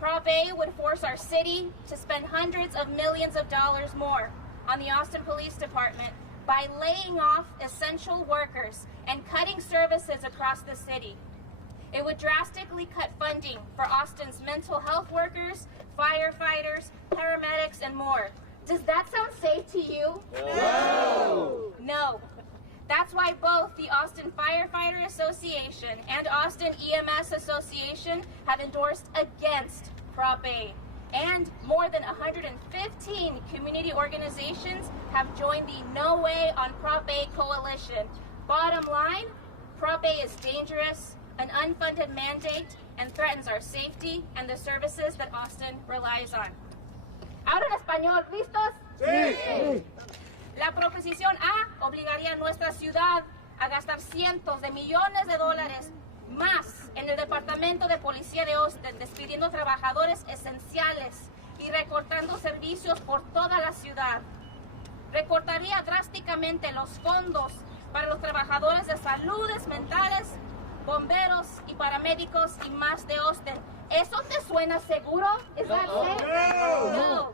Prop A would force our city to spend hundreds of millions of dollars more on the Austin Police Department by laying off essential workers and cutting services across the city. It would drastically cut funding for Austin's mental health workers, firefighters, paramedics, and more. Does that sound safe to you? No! No. That's why both the Austin Firefighter Association and Austin EMS Association have endorsed against Prop A. And more than 115 community organizations have joined the No Way on Prop A coalition. Bottom line, Prop A is dangerous, an unfunded mandate, and threatens our safety and the services that Austin relies on. Ahora en español, ¿listos? Sí. La proposición A obligaría a nuestra ciudad a gastar cientos de millones de dólares más en el Departamento de Policía de Austin, despidiendo trabajadores esenciales y recortando servicios por toda la ciudad. Recortaría drásticamente los fondos para los trabajadores de saludes mentales, bomberos y paramédicos y más de Austin. ¿Eso te suena seguro? ¿Es no.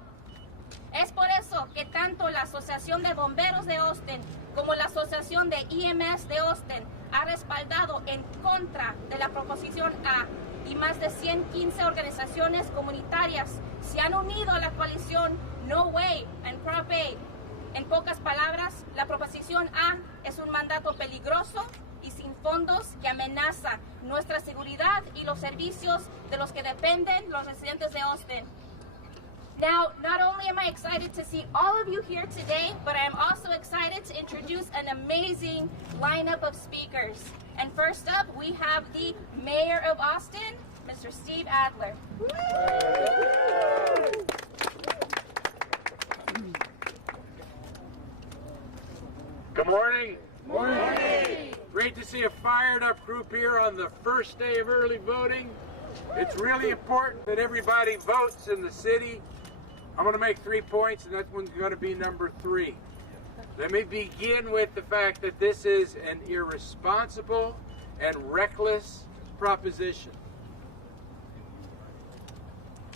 Es por eso que tanto la Asociación de Bomberos de Austin como la Asociación de EMS de Austin ha respaldado en contra de la proposición A, y más de 115 organizaciones comunitarias se han unido a la coalición No Way and Prop A. En pocas palabras, la proposición A es un mandato peligroso y sin fondos que amenaza nuestra seguridad y los servicios de los que dependen los residentes de Austin. Now, not only am I excited to see all of you here today, but I am also excited to introduce an amazing lineup of speakers. And first up, we have the Mayor of Austin, Mr. Steve Adler. Good morning. Morning. Great to see a fired up group here on the first day of early voting. It's really important that everybody votes in the city. I'm going to make 3 points, and that one's going to be number 3. Let me begin with the fact that this is an irresponsible and reckless proposition.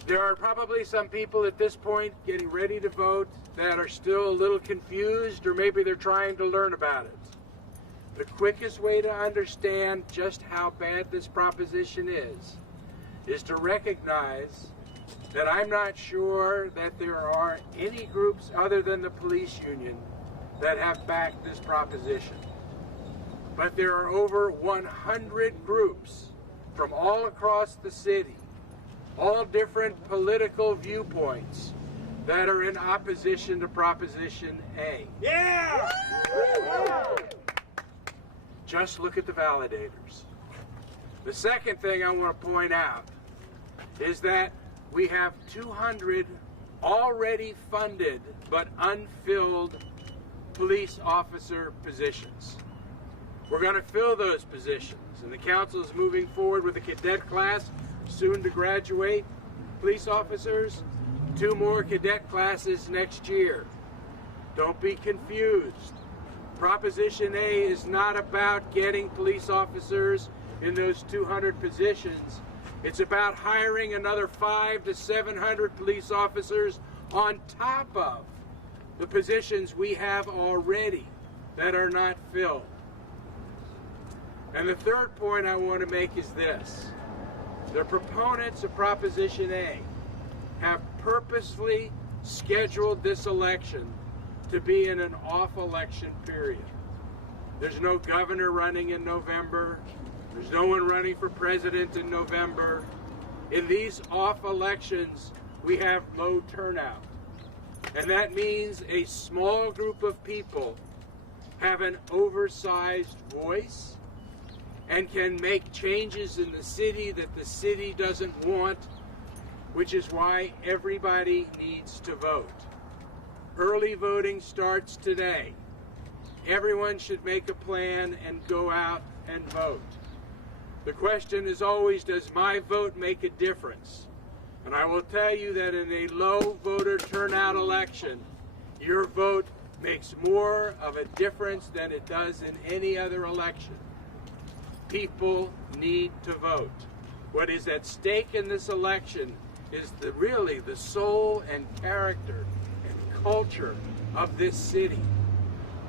There are probably some people at this point getting ready to vote that are still a little confused, or maybe they're trying to learn about it. The quickest way to understand just how bad this proposition is to recognize that I'm not sure that there are any groups other than the police union that have backed this proposition. But there are over 100 groups from all across the city, all different political viewpoints, that are in opposition to Proposition A. Yeah! Just look at the validators. The second thing I want to point out is that we have 200 already funded but unfilled police officer positions. We're going to fill those positions, and the council is moving forward with a cadet class soon to graduate police officers, 2 more cadet classes next year. Don't be confused. Proposition A is not about getting police officers in those 200 positions. It's about hiring another 500 to 700 police officers on top of the positions we have already that are not filled. And the third point I want to make is this. The proponents of Proposition A have purposely scheduled this election to be in an off-election period. There's no governor running in November. There's no one running for president in November. In these off elections, we have low turnout. And that means a small group of people have an oversized voice and can make changes in the city that the city doesn't want, which is why everybody needs to vote. Early voting starts today. Everyone should make a plan and go out and vote. The question is always, does my vote make a difference? And I will tell you that in a low voter turnout election, your vote makes more of a difference than it does in any other election. People need to vote. What is at stake in this election is really the soul and character and culture of this city.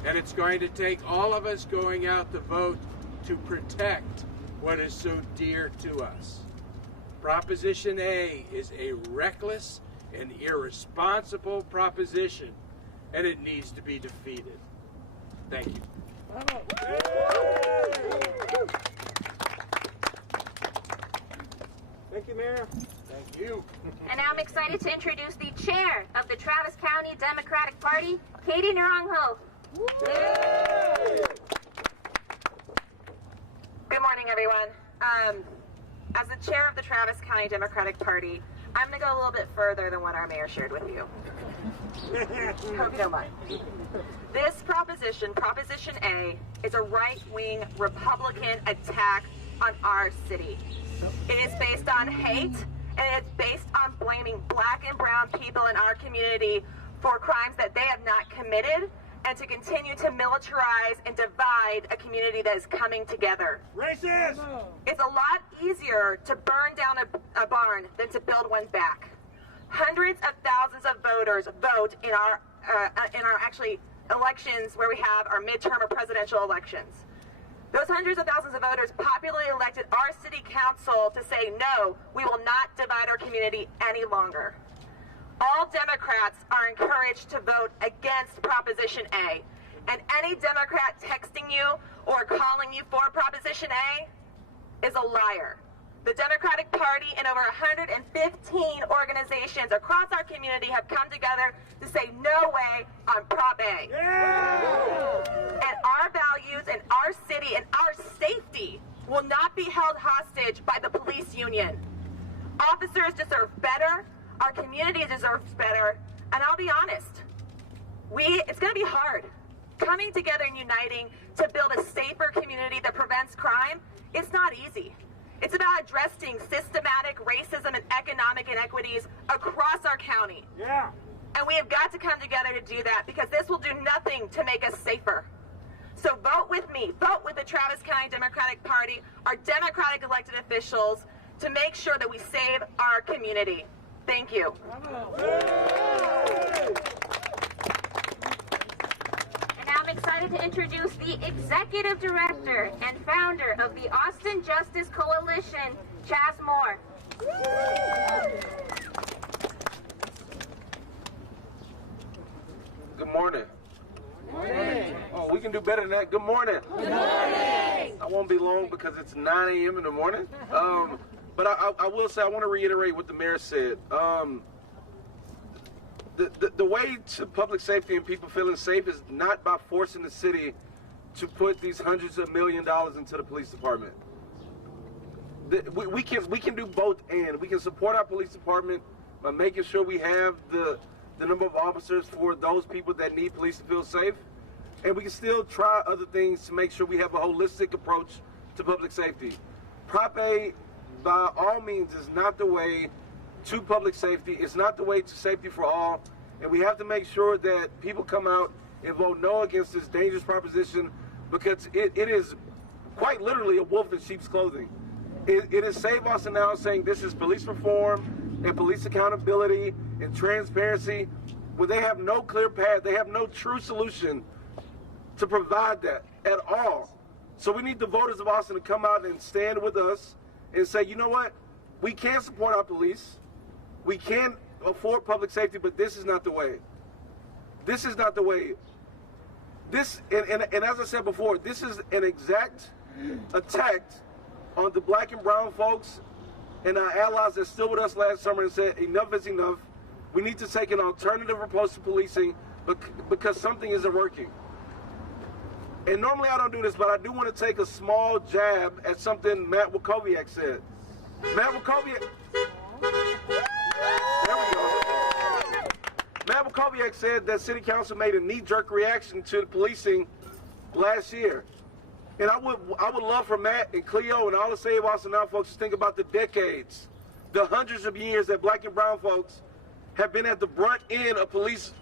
And it's going to take all of us going out to vote to protect what is so dear to us. Proposition A is a reckless and irresponsible proposition, and it needs to be defeated. Thank you. Thank you, Mayor. Thank you. And now I'm excited to introduce the chair of the Travis County Democratic Party, Katie Naranjo. Good morning, everyone. As the chair of the Travis County Democratic Party, I'm going to go a little bit further than what our mayor shared with you. Hope you don't mind. This proposition, Proposition A, is a right-wing Republican attack on our city. It is based on hate, and it's based on blaming black and brown people in our community for crimes that they have not committed, and to continue to militarize and divide a community that is coming together. Racist! It's a lot easier to burn down a barn than to build one back. Hundreds of thousands of voters vote in our actually elections where we have our midterm or presidential elections. Those hundreds of thousands of voters popularly elected our city council to say, no, we will not divide our community any longer. All Democrats are encouraged to vote against Proposition A. And any Democrat texting you or calling you for Proposition A is a liar. The Democratic Party and over 115 organizations across our community have come together to say no way on Prop A. Yeah! And our values and our city and our safety will not be held hostage by the police union. Officers deserve better. Our community deserves better. And I'll be honest, it's going to be hard. Coming together and uniting to build a safer community that prevents crime, it's not easy. It's about addressing systematic racism and economic inequities across our county. Yeah! And we have got to come together to do that, because this will do nothing to make us safer. So vote with me, vote with the Travis County Democratic Party, our Democratic elected officials, to make sure that we save our community. Thank you. And now I'm excited to introduce the Executive Director and founder of the Austin Justice Coalition, Chaz Moore. Good morning. Oh, we can do better than that. Good morning. Good morning. I won't be long because it's 9 a.m. in the morning. But I will say, I want to reiterate what the mayor said. The way to public safety and people feeling safe is not by forcing the city to put these hundreds of $millions into the police department. We can do both, and we can support our police department by making sure we have the number of officers for those people that need police to feel safe. And we can still try other things to make sure we have a holistic approach to public safety. Prop A, by all means, is not the way to public safety. It's not the way to safety for all. And we have to make sure that people come out and vote no against this dangerous proposition, because it is quite literally a wolf in sheep's clothing. It is Save Austin Now saying this is police reform and police accountability and transparency, when they have no clear path, they have no true solution to provide that at all. So we need the voters of Austin to come out and stand with us and say, you know what, we can support our police, we can afford public safety, but this is not the way. This is not the way. This, and as I said before, this is an exact attack on the black and brown folks and our allies that stood with us last summer and said enough is enough. We need to take an alternative approach to policing because something isn't working. And normally I don't do this, but I do want to take a small jab at something Matt Wackowiak said. Matt Wackowiak, there we go. Matt Wackowiak said that City Council made a knee-jerk reaction to the policing last year. And I would love for Matt and Cleo and all the Save Austin Now folks to think about the decades, the hundreds of years that black and brown folks have been at the brunt end of police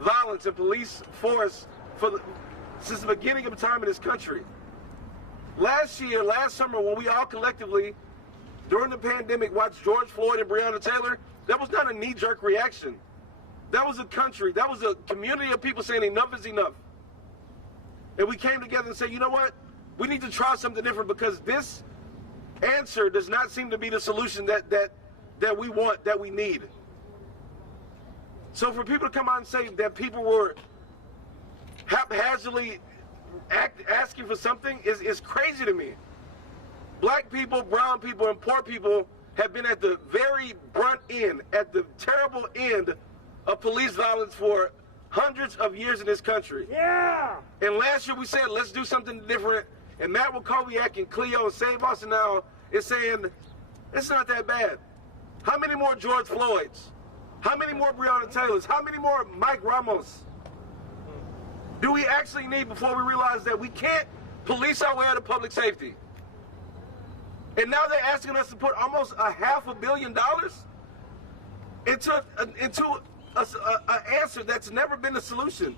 violence and police force since the beginning of time in this country. Last summer, when we all collectively during the pandemic watched George Floyd and Breonna Taylor, that was not a knee-jerk reaction. That was a country, that was a community of people saying enough is enough. And we came together and said, you know what? We need to try something different because this answer does not seem to be the solution that we want, that we need. So for people to come out and say that people were haphazardly asking for something is crazy to me. Black people, brown people, and poor people have been at the very brunt end, at the terrible end of police violence for hundreds of years in this country. Yeah! And last year we said, let's do something different. And Matt Wakowiak and Cleo and Save Austin Now is saying, it's not that bad. How many more George Floyds? How many more Breonna Taylors? How many more Mike Ramos do we actually need before we realize that we can't police our way out of public safety? And now they're asking us to put almost $500 million into an answer that's never been a solution.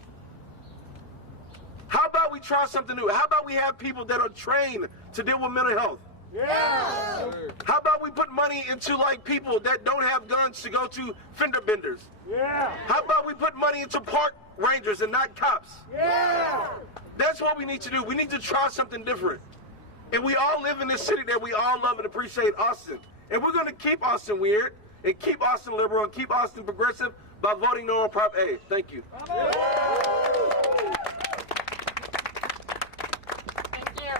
How about we try something new? How about we have people that are trained to deal with mental health? Yeah! How about we put money into like people that don't have guns to go to fender benders? Yeah! How about we put money into park rangers and not cops? Yeah! That's what we need to do. We need to try something different. And we all live in this city that we all love and appreciate, Austin. And we're going to keep Austin weird and keep Austin liberal and keep Austin progressive by voting no on Prop A. Thank you. Thank you.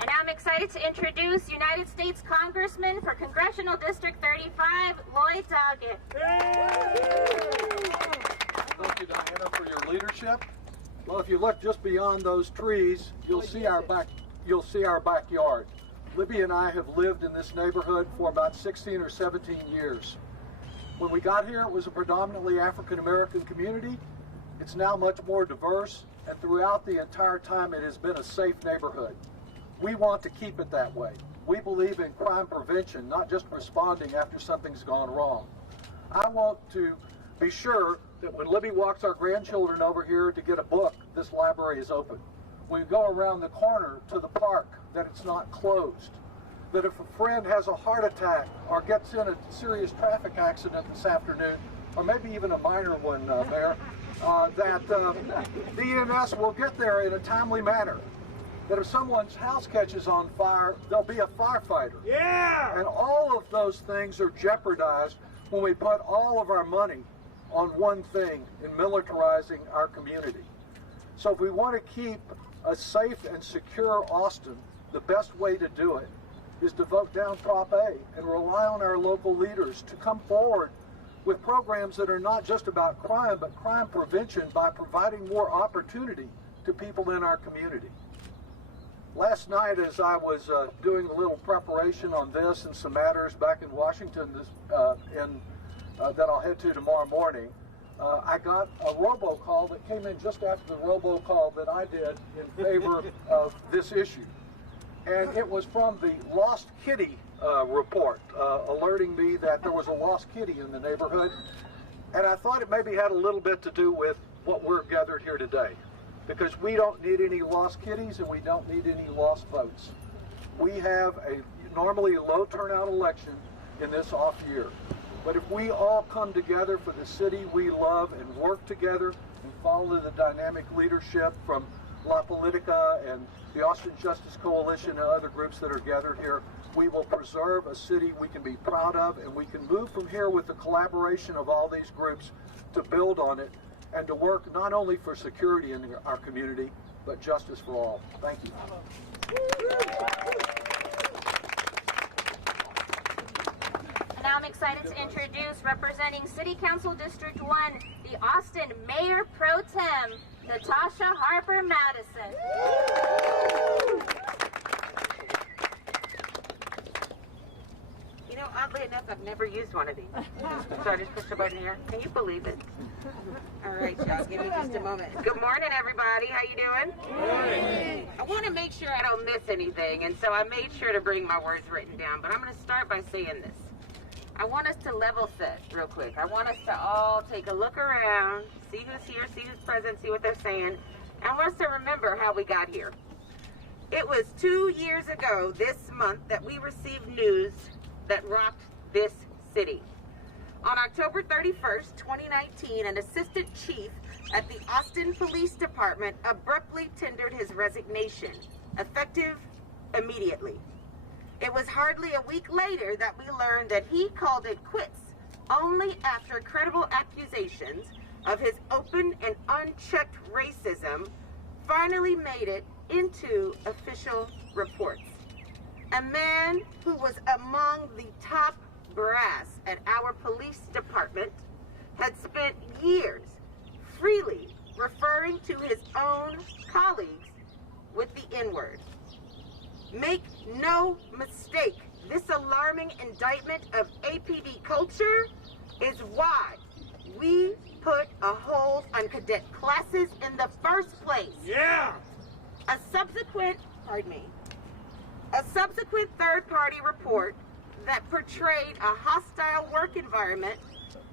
And now I'm excited to introduce United States Congressman for Congressional District 35, Lloyd Target. Thank you, Diana, for your leadership. Well, if you look just beyond those trees, you'll see our backyard. Libby and I have lived in this neighborhood for about 16 or 17 years. When we got here, it was a predominantly African-American community. It's now much more diverse, and throughout the entire time, it has been a safe neighborhood. We want to keep it that way. We believe in crime prevention, not just responding after something's gone wrong. I want to be sure that when Libby walks our grandchildren over here to get a book, this library is open. When we go around the corner to the park, that it's not closed. That if a friend has a heart attack or gets in a serious traffic accident this afternoon, or maybe even a minor one, Mayor, that the EMS will get there in a timely manner. That if someone's house catches on fire, there'll be a firefighter. Yeah! And all of those things are jeopardized when we put all of our money on one thing, in militarizing our community. So if we want to keep a safe and secure Austin, the best way to do it is to vote down Prop A and rely on our local leaders to come forward with programs that are not just about crime, but crime prevention by providing more opportunity to people in our community. Last night, as I was doing a little preparation on this and some matters back in Washington that I'll head to tomorrow morning, I got a robocall that came in just after the robocall that I did in favor of this issue. And it was from the Lost Kitty report, alerting me that there was a lost kitty in the neighborhood. And I thought it maybe had a little bit to do with what we're gathered here today. Because we don't need any lost kitties and we don't need any lost votes. We have a normally low turnout election in this off year. But if we all come together for the city we love and work together and follow the dynamic leadership from La Politica and the Austin Justice Coalition and other groups that are gathered here, we will preserve a city we can be proud of, and we can move from here with the collaboration of all these groups to build on it and to work not only for security in our community, but justice for all. Thank you. And now I'm excited to introduce, representing City Council District 1, the Austin Mayor Pro Tem, Natasha Harper Madison. You know, oddly enough, I've never used one of these. So I just pushed a button here. Can you believe it? All right, y'all, give me just a moment. Good morning, everybody. How you doing? Good morning. I want to make sure I don't miss anything, and so I made sure to bring my words written down. But I'm going to start by saying this. I want us to level set real quick. I want us to all take a look around, see who's here, see who's present, see what they're saying. I want us to remember how we got here. It was 2 years ago this month that we received news that rocked this city. On October 31st, 2019, an assistant chief at the Austin Police Department abruptly tendered his resignation, effective immediately. It was hardly a week later that we learned that he called it quits only after credible accusations of his open and unchecked racism finally made it into official reports. A man who was among the top brass at our police department had spent years freely referring to his own colleagues with the N-word. Make no mistake, this alarming indictment of APD culture is why we put a hold on cadet classes in the first place. Yeah! A subsequent third-party report that portrayed a hostile work environment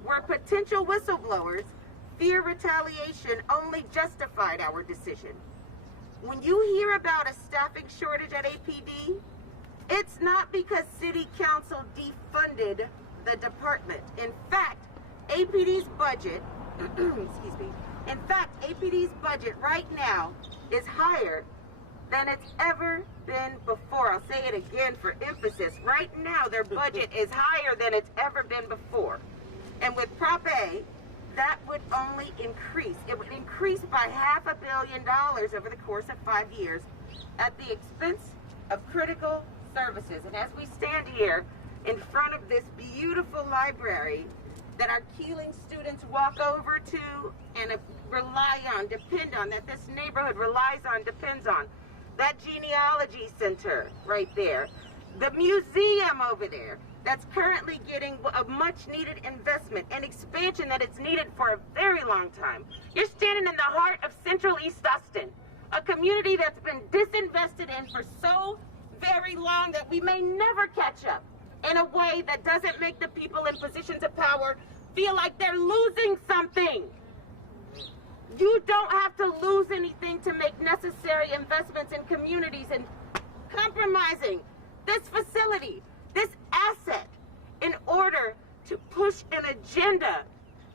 where potential whistleblowers fear retaliation only justified our decision. When you hear about a staffing shortage at APD, it's not because City Council defunded the department. In fact, APD's budget, APD's budget right now is higher than it's ever been before. I'll say it again for emphasis. Right now, their budget is higher than it's ever been before. And with Prop A, that would only increase. It would increase by $500 million over the course of 5 years at the expense of critical services. And as we stand here in front of this beautiful library that our Keeling students walk over to and rely on, depend on, that this neighborhood relies on, depends on, that genealogy center right there, the museum over there, that's currently getting a much needed investment and expansion that it's needed for a very long time. You're standing in the heart of Central East Austin, a community that's been disinvested in for so very long that we may never catch up in a way that doesn't make the people in positions of power feel like they're losing something. You don't have to lose anything to make necessary investments in communities, and compromising this facility, this asset, in order to push an agenda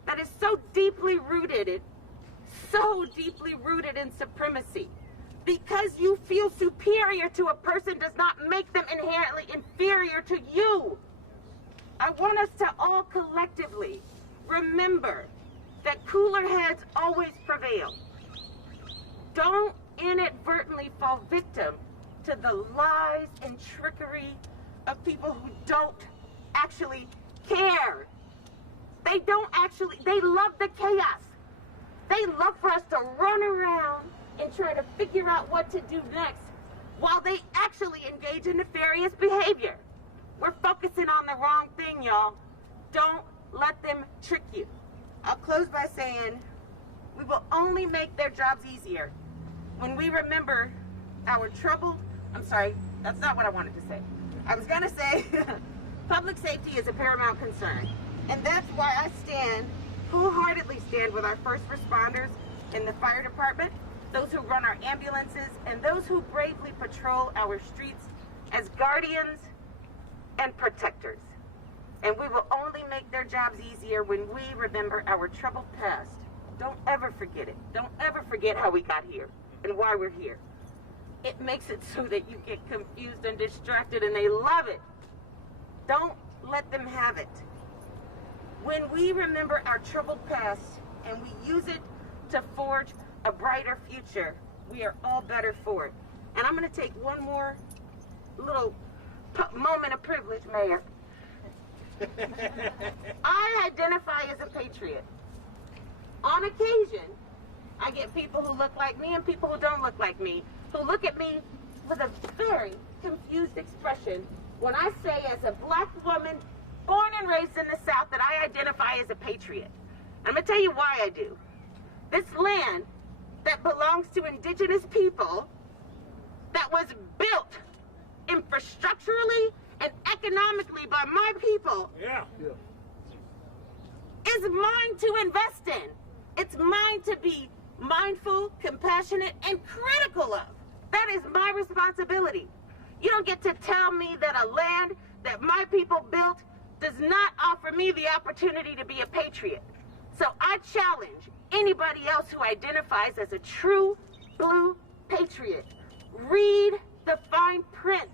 that is so deeply rooted in supremacy. Because you feel superior to a person does not make them inherently inferior to you. I want us to all collectively remember that cooler heads always prevail. Don't inadvertently fall victim to the lies and trickery of people who don't actually care. They love the chaos. They love for us to run around and try to figure out what to do next while they actually engage in nefarious behavior. We're focusing on the wrong thing, y'all. Don't let them trick you. I'll close by saying we will only make their jobs easier when we remember our troubled, that's not what I wanted to say. I was gonna say public safety is a paramount concern. And that's why I wholeheartedly stand with our first responders in the fire department, those who run our ambulances, and those who bravely patrol our streets as guardians and protectors. And we will only make their jobs easier when we remember our troubled past. Don't ever forget it. Don't ever forget how we got here and why we're here. It makes it so that you get confused and distracted, and they love it. Don't let them have it. When we remember our troubled past and we use it to forge a brighter future, we are all better for it. And I'm going to take one more little moment of privilege, Mayor. I identify as a patriot. On occasion, I get people who look like me and people who don't look like me, who look at me with a very confused expression when I say, as a black woman born and raised in the South, that I identify as a patriot. I'm going to tell you why I do. This land that belongs to indigenous people, that was built infrastructurally and economically by my people, is mine to invest in. It's mine to be mindful, compassionate, and critical of. That is my responsibility. You don't get to tell me that a land that my people built does not offer me the opportunity to be a patriot. So I challenge anybody else who identifies as a true blue patriot. Read the fine print.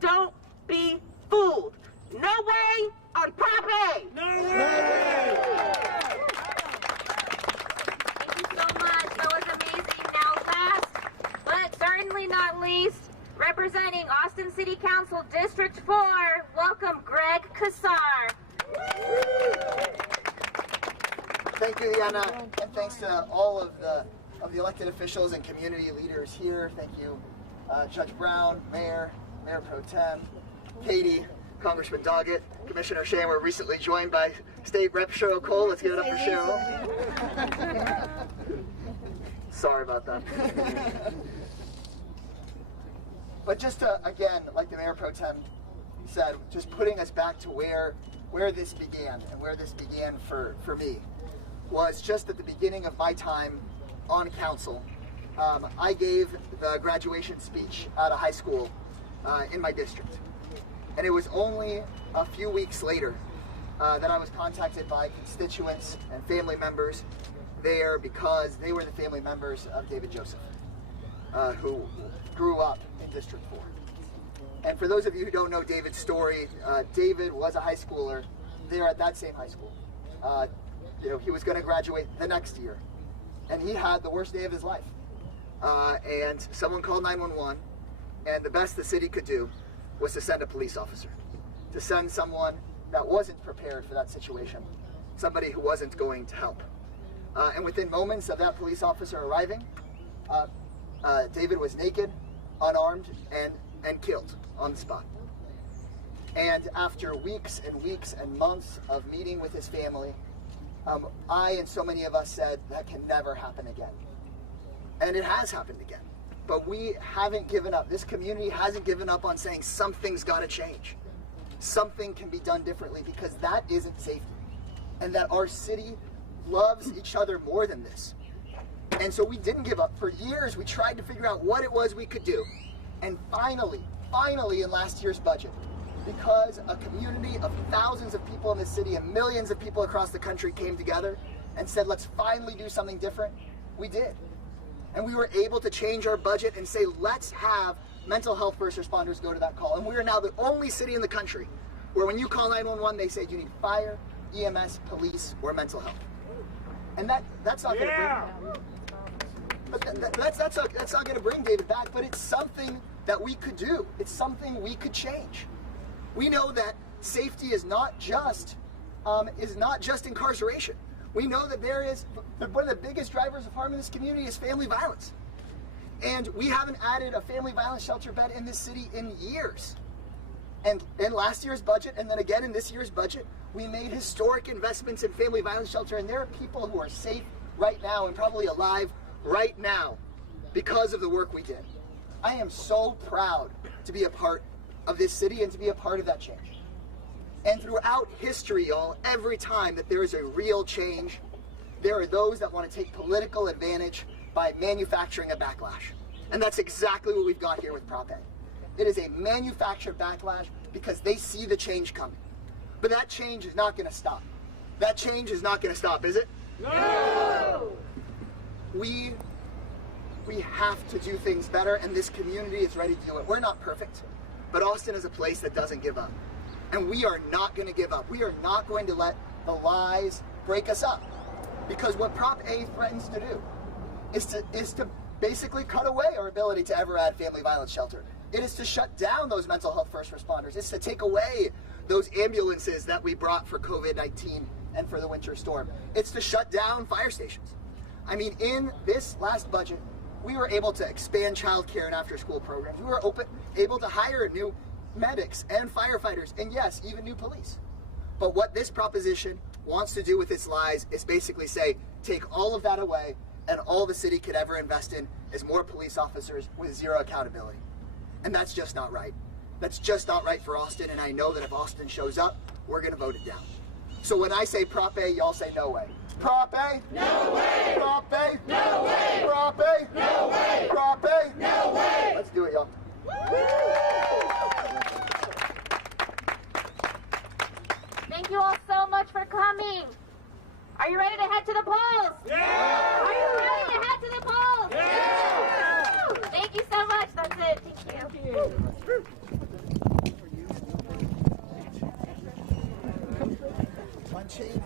Don't be fooled. No way on Prop A. No way! Thank you so much. That was amazing. Now, last but certainly not least, representing Austin City Council District 4, welcome Greg Kassar. Thank you, Liana, and thanks to all of the elected officials and community leaders here. Thank you, Judge Brown, Mayor Pro Tem, Katie, Congressman Doggett, Commissioner Shane. We're recently joined by State Rep Cheryl Cole. Let's give it up for Cheryl. Sorry about that. But just to, again, like the Mayor Pro Tem said, just putting us back to where this began, and where this began for me, was just at the beginning of my time on council. I gave the graduation speech at a high school in my district. And it was only a few weeks later that I was contacted by constituents and family members there, because they were the family members of David Joseph, who grew up in District 4. And for those of you who don't know David's story, David was a high schooler there at that same high school. He was going to graduate the next year, and he had the worst day of his life. And someone called 911, and the best the city could do was to send a police officer, to send someone that wasn't prepared for that situation, somebody who wasn't going to help. And within moments of that police officer arriving, David was naked, unarmed, and killed on the spot. And after weeks and weeks and months of meeting with his family, I and so many of us said that can never happen again. And it has happened again. But we haven't given up. This community hasn't given up on saying something's got to change. Something can be done differently, because that isn't safety. And that our city loves each other more than this. And so we didn't give up. For years, we tried to figure out what it was we could do. And finally in last year's budget, because a community of thousands of people in this city and millions of people across the country came together and said, let's finally do something different, we did. And we were able to change our budget and say, let's have mental health first responders go to that call. And we are now the only city in the country where when you call 911, they say, do you need fire, EMS, police, or mental health? And that's not going to bring, but that's not going to bring David back, but it's something that we could do. It's something we could change. We know that safety is not just incarceration. We know that one of the biggest drivers of harm in this community is family violence. And we haven't added a family violence shelter bed in this city in years. And in last year's budget, and then again in this year's budget, we made historic investments in family violence shelter, and there are people who are safe right now and probably alive right now because of the work we did. I am so proud to be a part of this city and to be a part of that change. And throughout history, y'all, every time that there is a real change, there are those that want to take political advantage by manufacturing a backlash. And that's exactly what we've got here with Prop A. It is a manufactured backlash because they see the change coming. But that change is not going to stop. That change is not going to stop, is it? No! We have to do things better, and this community is ready to do it. We're not perfect, but Austin is a place that doesn't give up. And we are not going to give up. We are not going to let the lies break us up. Because what Prop A threatens to do is to basically cut away our ability to ever add family violence shelter. It is to shut down those mental health first responders. It's to take away those ambulances that we brought for COVID-19 and for the winter storm. It's to shut down fire stations. I mean, in this last budget, we were able to expand childcare and after-school programs. We were able to hire new medics and firefighters, and yes, even new police. But what this proposition wants to do with its lies is basically say, take all of that away, and all the city could ever invest in is more police officers with zero accountability. And that's just not right. That's just not right for Austin, and I know that if Austin shows up, we're going to vote it down. So when I say Prop A, y'all say no way. Prop A? No way! Prop A? No way! Prop A? No way! Prop A? No way! Let's do it, y'all. Thank you all so much for coming. Are you ready to head to the polls? Yeah! Are you ready to head to the polls? Yeah! Thank you so much. That's it. Thank you. Punching.